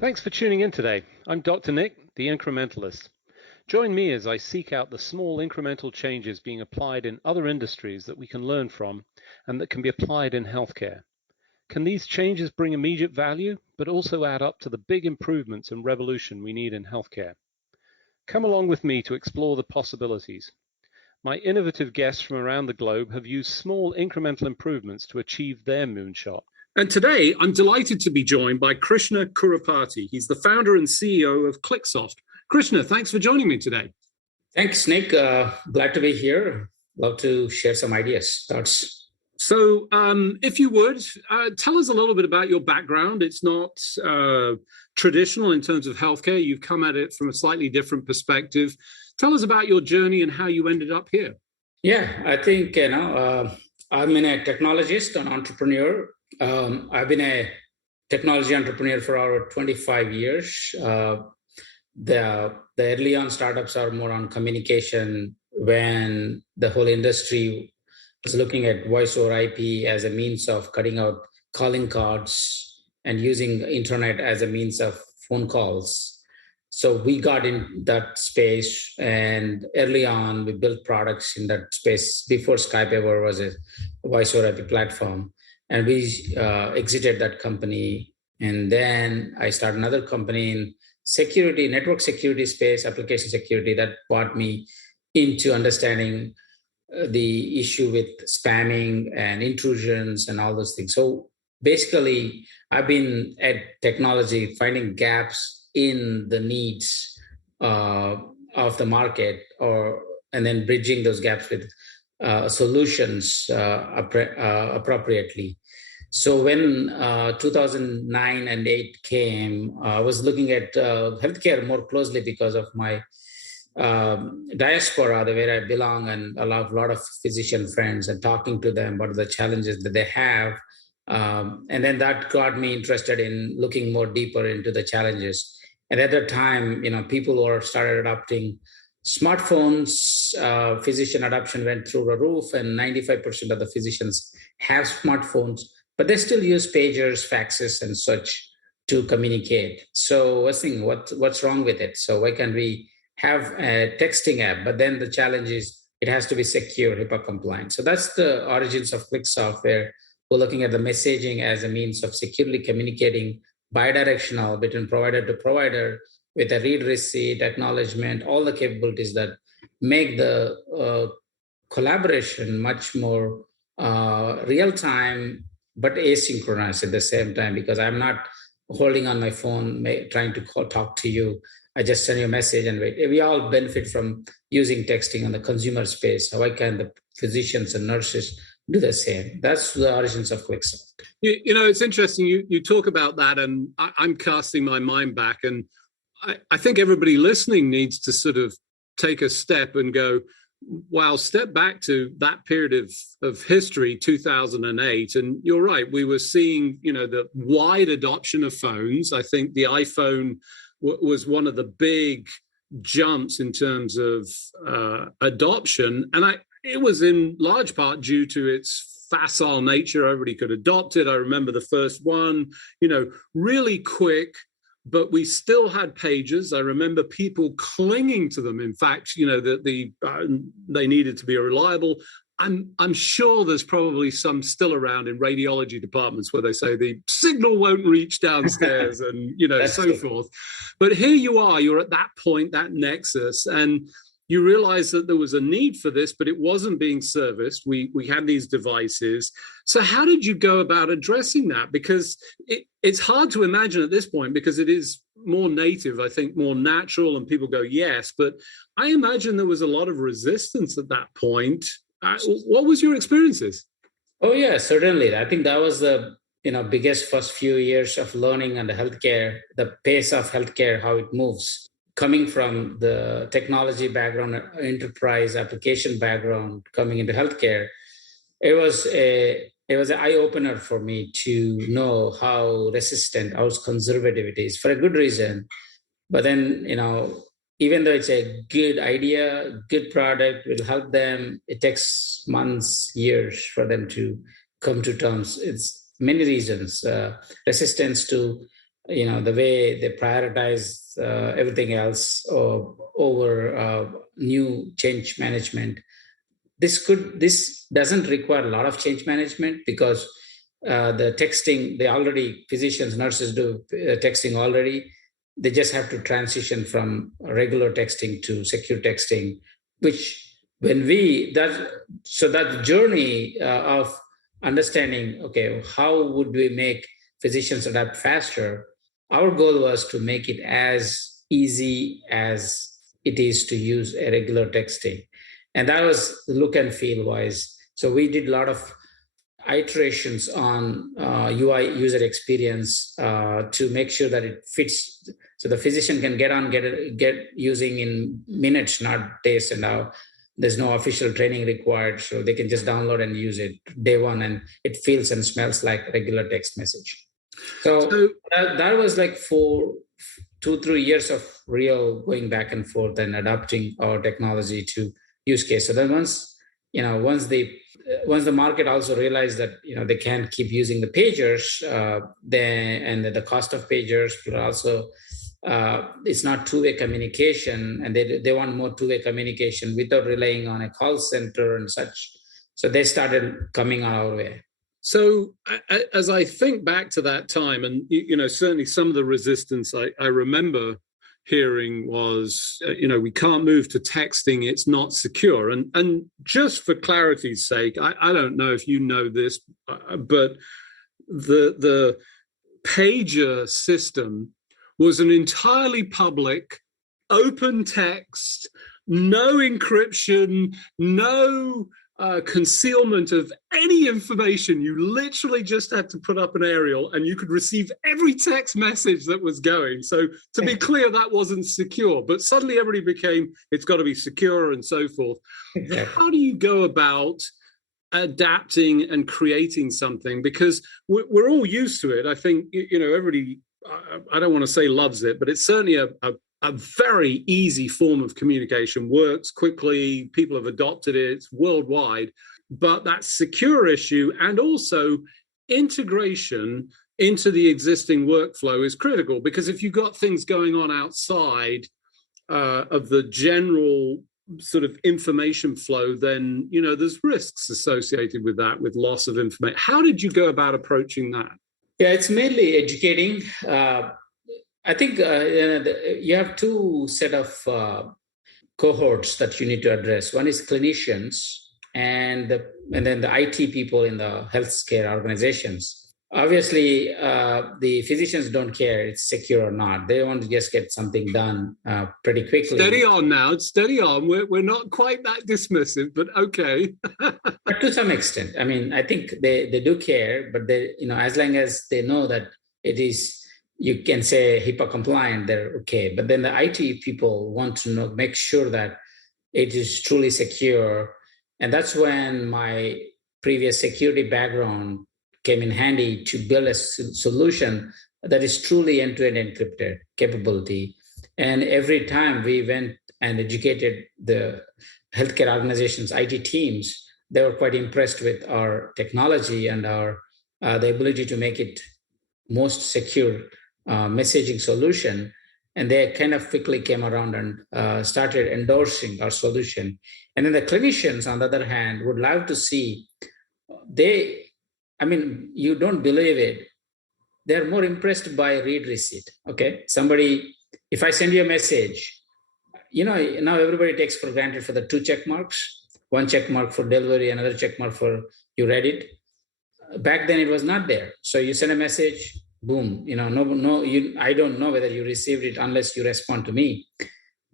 Thanks for tuning in today. I'm Dr. Nick, the Incrementalist. Join me as I seek out the small incremental changes being applied in other industries that we can learn from and that can be applied in healthcare. Can these changes bring immediate value, but also add up to the big improvements and revolution we need in healthcare? Come along with me to explore the possibilities. My innovative guests from around the globe have used small incremental improvements to achieve their moonshot. And today, I'm delighted to be joined by Krishna Kurapati. He's the founder and CEO of Qliqsoft. Krishna, thanks for joining me today. Thanks, Nick. Glad to be here. Love to share some ideas, thoughts. So if you would, tell us a little bit about your background. It's not traditional in terms of healthcare. You've come at it from a slightly different perspective. Tell us about your journey and how you ended up here. Yeah, I think, I'm a technologist, an entrepreneur. I've been a technology entrepreneur for over 25 years. The early on startups are more on communication when the whole industry was looking at voice over IP as a means of cutting out calling cards and using internet as a means of phone calls. So we got in that space, and early on we built products in that space before Skype ever was a voice over IP platform. And we exited that company. And then I started another company in security, network security space, application security, that brought me into understanding the issue with spamming and intrusions and all those things. So basically, I've been at technology, finding gaps in the needs of the market, and then bridging those gaps with solutions appropriately. So when 2009 and 8 came, I was looking at healthcare more closely because of my diaspora, where I belong, and a lot of physician friends, and talking to them, what are the challenges that they have. And then that got me interested in looking more deeper into the challenges. And at that time, people were started adopting smartphones. Physician adoption went through the roof, and 95% of the physicians have smartphones, but they still use pagers, faxes, and such to communicate. So I was thinking, what's wrong with it? So why can't we have a texting app? But then the challenge is it has to be secure, HIPAA compliant. So that's the origins of Qliqsoft, where we're looking at the messaging as a means of securely communicating bidirectional between provider to provider with a read, receipt, acknowledgement, all the capabilities that make the collaboration much more real-time, but asynchronous at the same time, because I'm not holding on my phone, trying to talk to you. I just send you a message and wait. We all benefit from using texting on the consumer space. Why can't the physicians and nurses do the same? That's the origins of Qliqsoft. It's interesting. You talk about that, and I'm casting my mind back, and I think everybody listening needs to sort of take a step and go, wow, step back to that period of history, 2008. And you're right, we were seeing, the wide adoption of phones. I think the iPhone was one of the big jumps in terms of adoption. And it was in large part due to its facile nature. Everybody could adopt it. I remember the first one, really quick, but we still had pages. I remember people clinging to them. In fact, they needed to be reliable. I'm sure there's probably some still around in radiology departments where they say the signal won't reach downstairs and, so forth. But here you are, you're at that point, that nexus, and you realize that there was a need for this, but it wasn't being serviced. We had these devices. So how did you go about addressing that? Because it's hard to imagine at this point, because it is more native, I think, more natural, and people go, yes. But I imagine there was a lot of resistance at that point. What was your experiences? Oh, yeah, certainly. I think that was the biggest first few years of learning on the healthcare, the pace of healthcare, how it moves. Coming from the technology background, enterprise application background, coming into healthcare, it was an eye opener for me to know how resistant, how conservative it is, for a good reason. But then, even though it's a good idea, good product, will help them, it takes months, years for them to come to terms. It's many reasons, resistance to the way they prioritize everything else over new change management. This doesn't require a lot of change management because the texting, physicians, nurses do texting already. They just have to transition from regular texting to secure texting, which that journey of understanding, okay, how would we make physicians adapt faster? Our goal was to make it as easy as it is to use a regular texting. And that was look and feel wise. So we did a lot of iterations on UI user experience to make sure that it fits, so the physician can get using in minutes, not days. And now there's no official training required, so they can just download and use it day one, and it feels and smells like regular text message. So that was like 2-3 years of real going back and forth and adapting our technology to use case. So then once the market also realized that they can't keep using the pagers, and the cost of pagers, but also it's not two-way communication, and they want more two-way communication without relying on a call center and such. So they started coming our way. So as I think back to that time, and certainly some of the resistance I remember hearing was, we can't move to texting, it's not secure. And just for clarity's sake, I don't know if you know this, but the pager system was an entirely public, open text, no encryption, no concealment of any information. You literally just had to put up an aerial and you could receive every text message that was going. So to be clear, that wasn't secure, but suddenly everybody became, it's got to be secure and so forth. Exactly. How do you go about adapting and creating something? Because we're all used to it. I think, everybody, I don't want to say loves it, but it's certainly a very easy form of communication, works quickly, people have adopted it, it's worldwide. But that secure issue and also integration into the existing workflow is critical, because if you've got things going on outside of the general sort of information flow, then, there's risks associated with that, with loss of information. How did you go about approaching that? Yeah, it's mainly educating. I think you have two set of cohorts that you need to address. One is clinicians and then the IT people in the healthcare organizations. Obviously, the physicians don't care it's secure or not. They want to just get something done pretty quickly. Steady on now. Steady on. We're not quite that dismissive, but okay. But to some extent, I mean, I think they do care, but they, as long as they know that it is, you can say HIPAA compliant, they're okay. But then the IT people want to make sure that it is truly secure. And that's when my previous security background came in handy to build a solution that is truly end-to-end encrypted capability. And every time we went and educated the healthcare organizations, IT teams, they were quite impressed with our technology and the ability to make it most secure messaging solution. And they kind of quickly came around and started endorsing our solution. And then the clinicians, on the other hand, would love to see, you don't believe it, they're more impressed by read receipt, okay? Somebody, if I send you a message, now everybody takes for granted for the 2 check marks, 1 check mark for delivery, another check mark for you read it. Back then it was not there. So you send a message, boom, I don't know whether you received it unless you respond to me.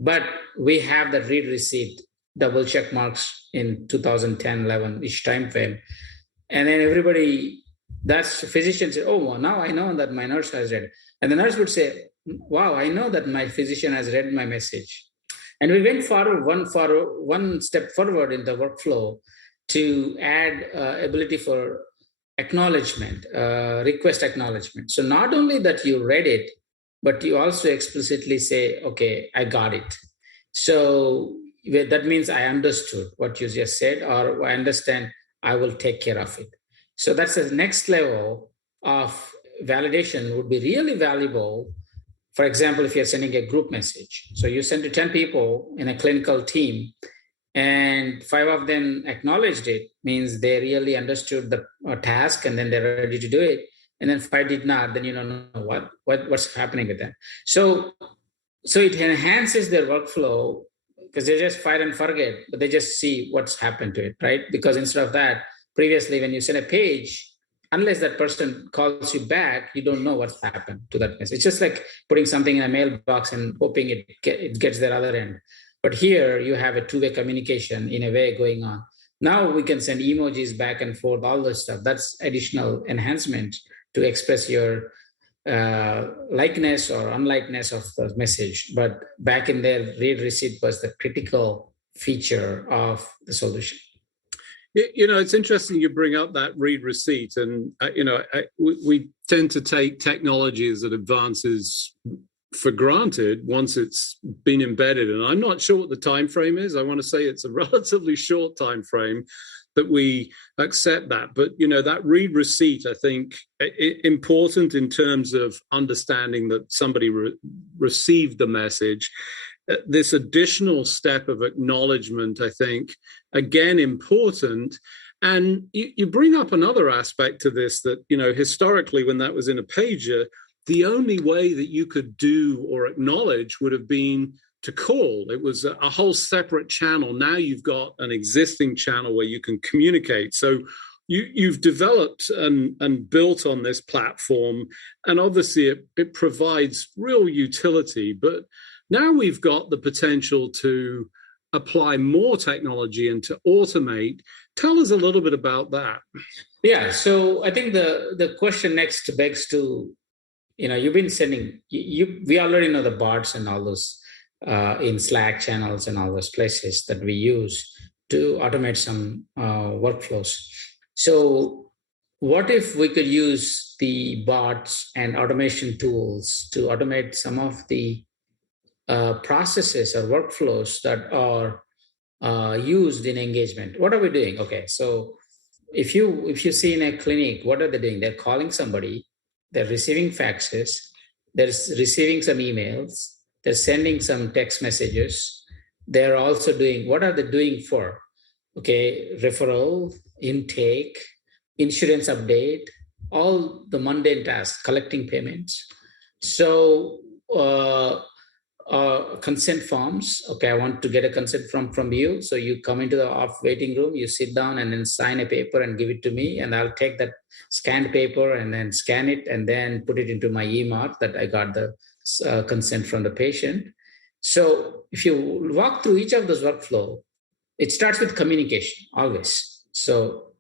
But we have the read receipt, double check marks in 2010, 11-ish time frame. And then everybody, that's physician said, oh, well, now I know that my nurse has read. And the nurse would say, wow, I know that my physician has read my message. And we went one step forward in the workflow to add ability for acknowledgement, request acknowledgement. So not only that you read it, but you also explicitly say, okay, I got it. So that means I understood what you just said, or I understand, I will take care of it. So that's the next level of validation would be really valuable. For example, if you're sending a group message, so you send to 10 people in a clinical team, and 5 of them acknowledged it, means they really understood the task and then they're ready to do it. And then 5 did not, then you don't know what's happening with them. So it enhances their workflow because they just fire and forget, but they just see what's happened to it, right? Because instead of that, previously when you send a page, unless that person calls you back, you don't know what's happened to that message. It's just like putting something in a mailbox and hoping it gets their other end. But here you have a two-way communication in a way going on. Now we can send emojis back and forth, all this stuff. That's additional enhancement to express your likeness or unlikeness of the message. But back in there, read receipt was the critical feature of the solution. It's interesting you bring up that read receipt, and we tend to take technology as it advances for granted once it's been embedded. And I'm not sure what the time frame is. I want to say it's a relatively short time frame that we accept that. But that read receipt, I think, important in terms of understanding that somebody received the message. This additional step of acknowledgement, I think, again, important. And you bring up another aspect to this that, historically, when that was in a pager, the only way that you could do or acknowledge would have been to call. It was a whole separate channel. Now you've got an existing channel where you can communicate. So you've developed and built on this platform, and obviously it provides real utility. But now we've got the potential to apply more technology and to automate. Tell us a little bit about that. Yeah, so I think the question next begs to, you've been sending, we already know the bots and all those in Slack channels and all those places that we use to automate some workflows. So what if we could use the bots and automation tools to automate some of the processes or workflows that are used in engagement? What are we doing? Okay, so if you see in a clinic, what are they doing? They're calling somebody, they're receiving faxes, they're receiving some emails, they're sending some text messages. They're also doing, what are they doing for? Okay, referral, intake, insurance update, all the mundane tasks, collecting payments. So consent forms. Okay, I want to get a consent from you. So you come into the off waiting room, you sit down and then sign a paper and give it to me. And I'll take that scanned paper and then scan it and then put it into my EMARC that I got the consent from the patient. So if you walk through each of those workflow, it starts with communication always. So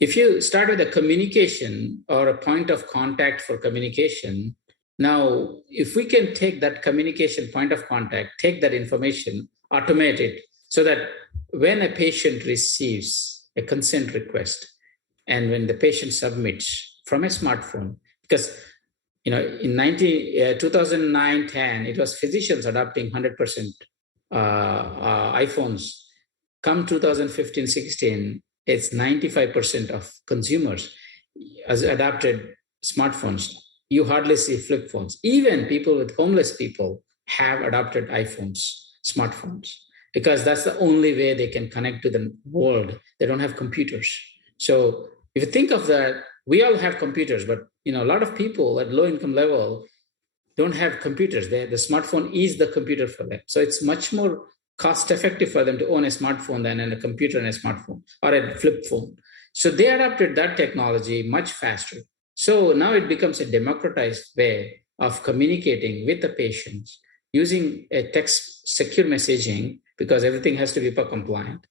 if you start with a communication or a point of contact for communication, now, if we can take that communication point of contact, take that information, automate it so that when a patient receives a consent request and when the patient submits from a smartphone, because in 2009-10, it was physicians adopting 100% iPhones. Come 2015-16, it's 95% of consumers has adopted smartphones. You hardly see flip phones. Even people with homeless people have adopted iPhones, smartphones, because that's the only way they can connect to the world. They don't have computers. So if you think of that, we all have computers, but a lot of people at low income level don't have computers. The smartphone is the computer for them. So it's much more cost effective for them to own a smartphone than a computer and a smartphone or a flip phone. So they adopted that technology much faster. So now it becomes a democratized way of communicating with the patients using a text secure messaging, because everything has to be HIPAA compliant,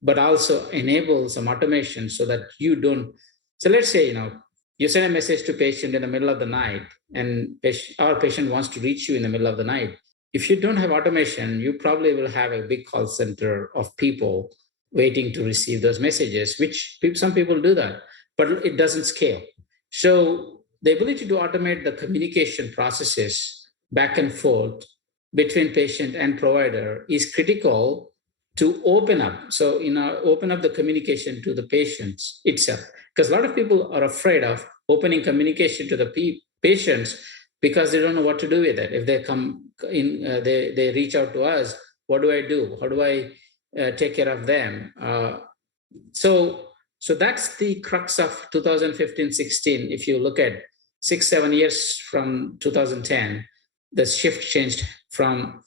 but also enable some automation so that you don't. So let's say, you send a message to patient in the middle of the night and our patient wants to reach you in the middle of the night. If you don't have automation, you probably will have a big call center of people waiting to receive those messages, which some people do that, but it doesn't scale. So the ability to automate the communication processes back and forth between patient and provider is critical to open up. So, open up the communication to the patients itself, because a lot of people are afraid of opening communication to the patients because they don't know what to do with it. If they come in, they reach out to us, what do I do? How do I take care of them? So that's the crux of 2015-16. If you look at 6-7 years from 2010, the shift changed from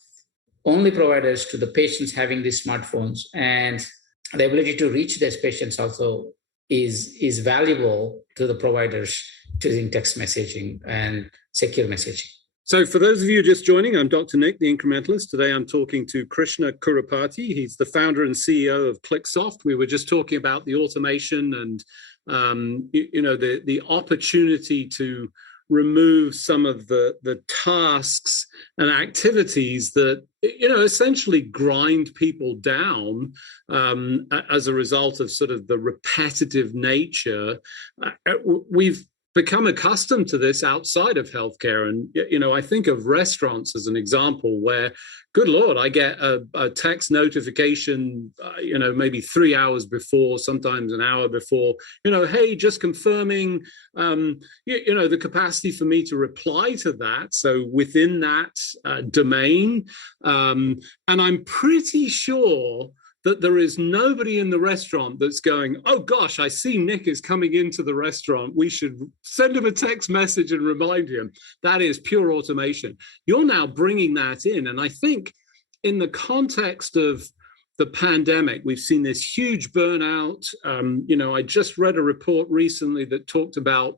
only providers to the patients having these smartphones, and the ability to reach these patients also is valuable to the providers using text messaging and secure messaging. So for those of you just joining, I'm Dr. Nick, the Incrementalist. Today I'm talking to Krishna Kurapati. He's the founder and CEO of Qliqsoft. We were just talking about the automation and the opportunity to remove some of the tasks and activities that essentially grind people down as a result of sort of the repetitive nature. We've become accustomed to this outside of healthcare. And, I think of restaurants as an example where, good Lord, I get a text notification, maybe 3 hours before, sometimes an hour before, hey, just confirming, the capacity for me to reply to that. So within that domain, and I'm pretty sure that there is nobody in the restaurant that's going, oh gosh, I see Nick is coming into the restaurant. We should send him a text message and remind him. That is pure automation. You're now bringing that in. And I think in the context of the pandemic, we've seen this huge burnout. I just read a report recently that talked about,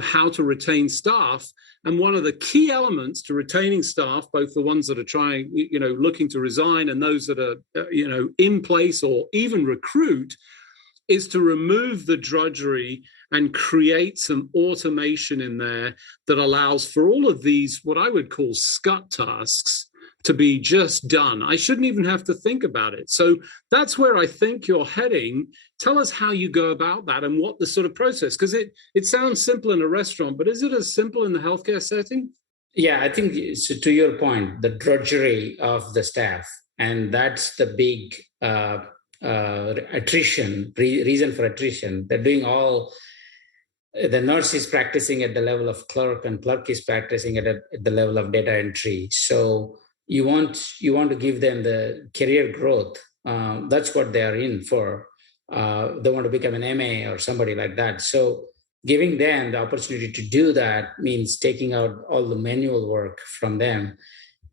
how to retain staff. And one of the key elements to retaining staff, both the ones that are trying, looking to resign and those that are, in place or even recruit, is to remove the drudgery and create some automation in there that allows for all of these, what I would call scut tasks, to be just done. I shouldn't even have to think about it. So that's where I think you're heading. Tell us how you go about that and what the sort of process, because it sounds simple in a restaurant, but is it as simple in the healthcare setting? Yeah, I think so, to your point, the drudgery of the staff, and that's the big reason for attrition. They're doing all, the nurse is practicing at the level of clerk and clerk is practicing at the level of data entry. So you want to give them the career growth. That's what they are in for. They want to become an MA or somebody like that. So giving them the opportunity to do that means taking out all the manual work from them.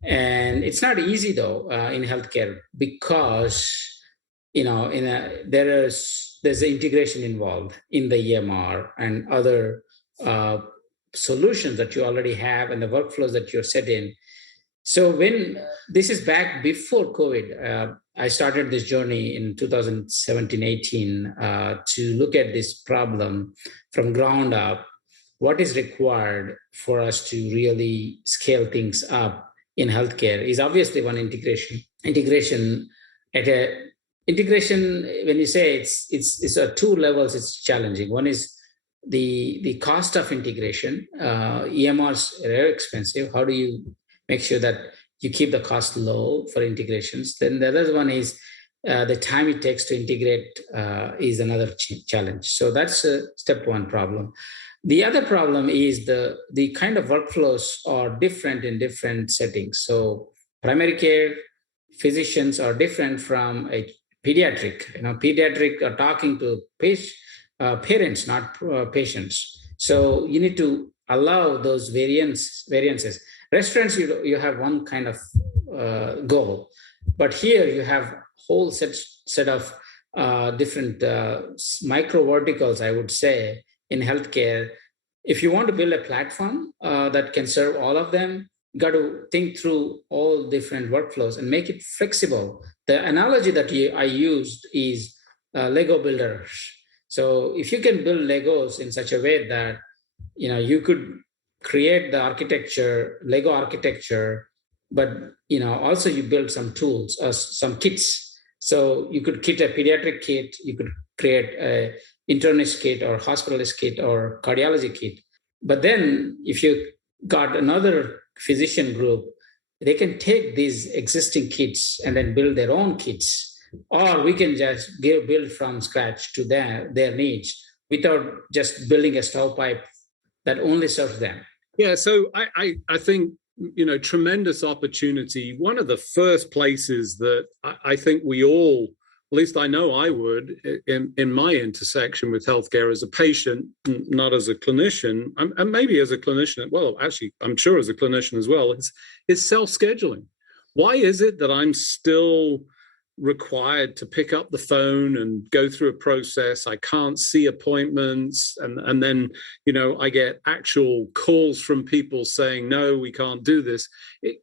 And it's not easy though in healthcare because there's the integration involved in the EMR and other solutions that you already have and the workflows that you're set in. So when this is back before COVID, I started this journey in 2017-18 to look at this problem from ground up. What is required for us to really scale things up in healthcare is obviously one integration. Integration, when you say it's at two levels, it's challenging. One is the cost of integration. EMRs are very expensive. How do you make sure that you keep the cost low for integrations? Then the other one is the time it takes to integrate is another challenge. So that's a step one problem. The other problem is the kind of workflows are different in different settings. So primary care physicians are different from a pediatric. Pediatric are talking to parents, not patients. So you need to allow those variances. Restaurants, you have one kind of goal, but here you have whole set of different micro verticals, I would say, in healthcare. If you want to build a platform that can serve all of them, you got to think through all different workflows and make it flexible. The analogy that I used is Lego builders. So if you can build Legos in such a way that you could create the architecture, Lego architecture, but also you build some tools, some kits. So you could kit a pediatric kit, you could create a internist kit or hospitalist kit or cardiology kit. But then if you got another physician group, they can take these existing kits and then build their own kits, or we can just build from scratch to their needs without just building a stovepipe that only serves them. Yeah, so I think, tremendous opportunity. One of the first places that I think we all, at least I know I would, in my intersection with healthcare as a patient, not as a clinician, and maybe as a clinician, well, actually, I'm sure as a clinician as well, is self-scheduling. Why is it that I'm still required to pick up the phone and go through a process? I can't see appointments, and then I get actual calls from people saying, no, we can't do this.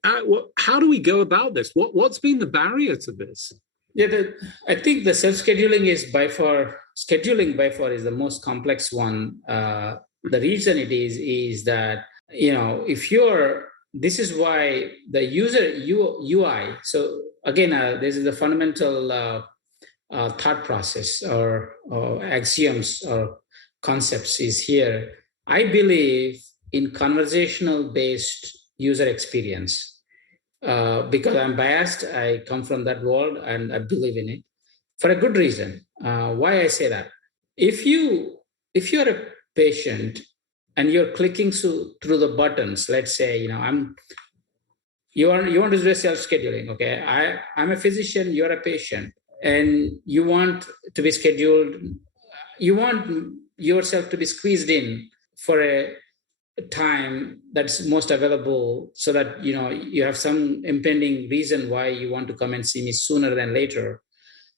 How do we go about this? What's been the barrier to this? Yeah, I think the self-scheduling is scheduling by far is the most complex one. The reason it is that this is why the user UI. So again, this is the fundamental thought process or axioms or concepts is here. I believe in conversational-based user experience because I'm biased. I come from that world and I believe in it for a good reason. Why I say that? If you're a patient and you're clicking through the buttons, let's say, you want to do self-scheduling, okay? I'm a physician, you're a patient, and you want to be scheduled, you want yourself to be squeezed in for a time that's most available so that, you have some impending reason why you want to come and see me sooner than later.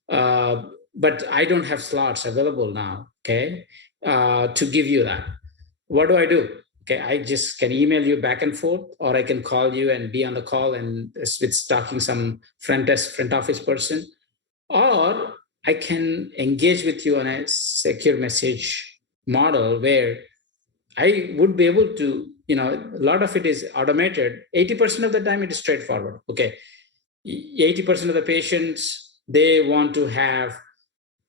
But I don't have slots available now, okay, to give you that. What do I do? Okay, I just can email you back and forth, or I can call you and be on the call and with talking some front office person, or I can engage with you on a secure message model where I would be able to, a lot of it is automated. 80% of the time it is straightforward. Okay, 80% of the patients, they want to have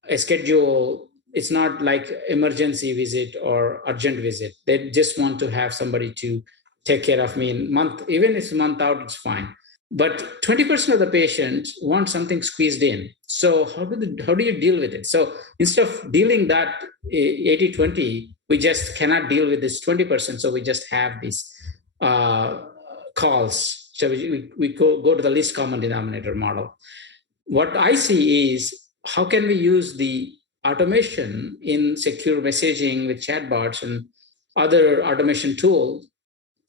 a schedule. It's not like emergency visit or urgent visit. They just want to have somebody to take care of me in month, even if it's a month out, it's fine. But 20% of the patients want something squeezed in. So how do you deal with it? So instead of dealing that 80-20, we just cannot deal with this 20%. So we just have these calls. So we go to the least common denominator model. What I see is how can we use the automation in secure messaging with chatbots and other automation tools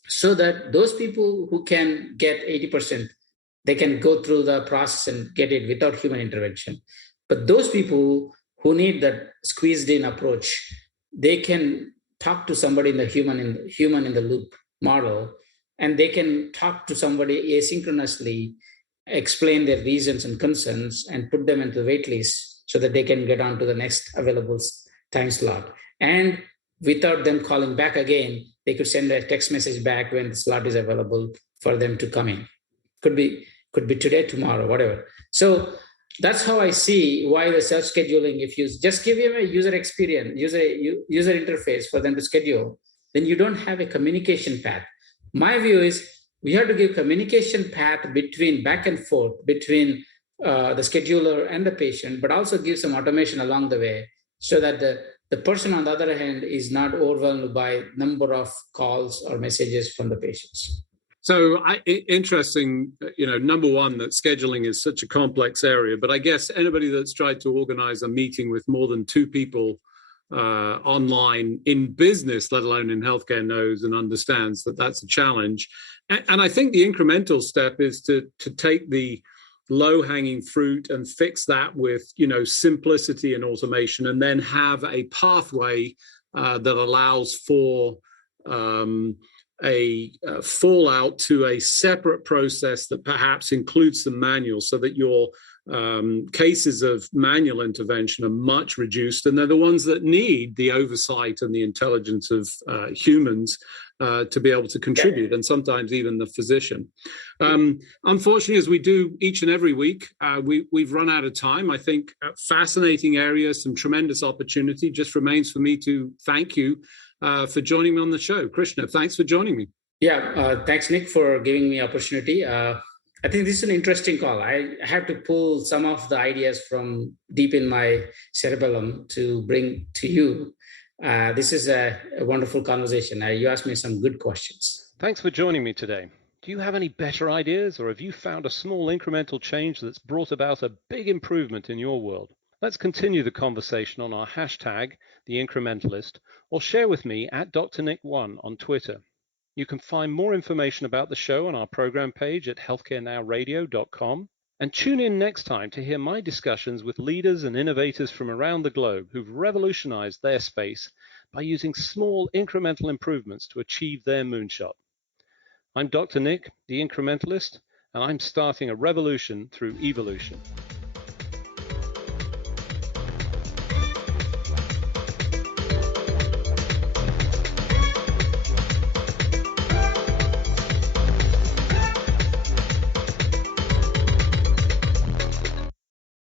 so that those people who can get 80%, they can go through the process and get it without human intervention. But those people who need that squeezed in approach, they can talk to somebody in the human in the loop model, and they can talk to somebody asynchronously, explain their reasons and concerns, and put them into the wait list so that they can get on to the next available time slot. And without them calling back again, they could send a text message back when the slot is available for them to come in. Could be today, tomorrow, whatever. So that's how I see why the self-scheduling, if you just give them a user experience, user interface for them to schedule, then you don't have a communication path. My view is we have to give communication path between back and forth between the scheduler and the patient, but also give some automation along the way so that the person on the other hand is not overwhelmed by number of calls or messages from the patients. So interesting, number one, that scheduling is such a complex area, but I guess anybody that's tried to organize a meeting with more than two people online in business, let alone in healthcare, knows and understands that that's a challenge. And I think the incremental step is to take the low-hanging fruit and fix that with, simplicity and automation, and then have a pathway that allows for a fallout to a separate process that perhaps includes some manual, so that your cases of manual intervention are much reduced, and they're the ones that need the oversight and the intelligence of humans to be able to contribute, and sometimes even the physician. Unfortunately, as we do each and every week, we've run out of time. I think fascinating area, some tremendous opportunity. Just remains for me to thank you for joining me on the show. Krishna, thanks for joining me. Yeah, thanks, Nick, for giving me opportunity. I think this is an interesting call. I had to pull some of the ideas from deep in my cerebellum to bring to you. This is a wonderful conversation. You asked me some good questions. Thanks for joining me today. Do you have any better ideas, or have you found a small incremental change that's brought about a big improvement in your world? Let's continue the conversation on our hashtag, The Incrementalist, or share with me at Dr. Nick1 on Twitter. You can find more information about the show on our program page at healthcarenowradio.com. And tune in next time to hear my discussions with leaders and innovators from around the globe who've revolutionized their space by using small incremental improvements to achieve their moonshot. I'm Dr. Nick, the Incrementalist, and I'm starting a revolution through evolution.